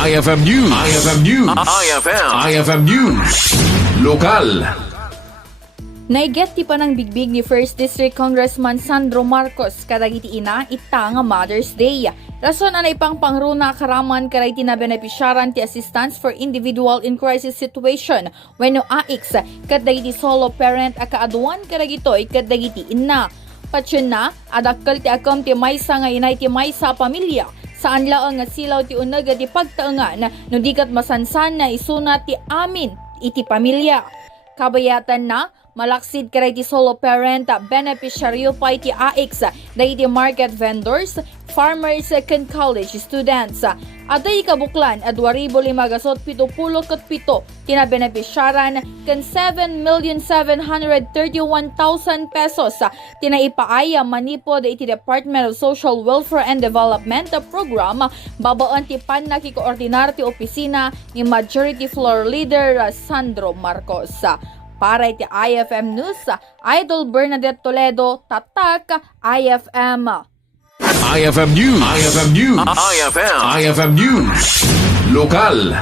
IFM News. IFM News. IFM News. Lokal. Naiget ti panang bigbig ni 1st District Congressman Sandro Marcos kadagiti ina ita nga Mother's Day. Rason anay pang pangruna karaman karay tina benepisyaran ti assistance for individual in crisis situation wenno AIX kadagiti solo parent a kaaduan kadagitoy kadagiti ina. Patyon na adakkel ti akam ti maysa nga inay ti maysa pamilya. Saan laang nga silaw ti uneg ti pagtaengan no dikat masansan na isuna ti amin iti pamilya. Kabayatan na malaksid karay ti solo parent beneficiaryo pa iti AIX dahiti market vendors, farmers, ken college students. Aday kabuklan at 2,577 tina benepisyaran ken 7,731,000 pesos tina ipaaya manipod iti Department of Social Welfare and Development program babaan ti panakikoordinar ti opisina ni Majority Floor Leader Sandro Marcos. Para iti IFM News, Idol Bernadette Toledo, Tatak, IFM. IFM News. IFM News. IFM News. Lokal.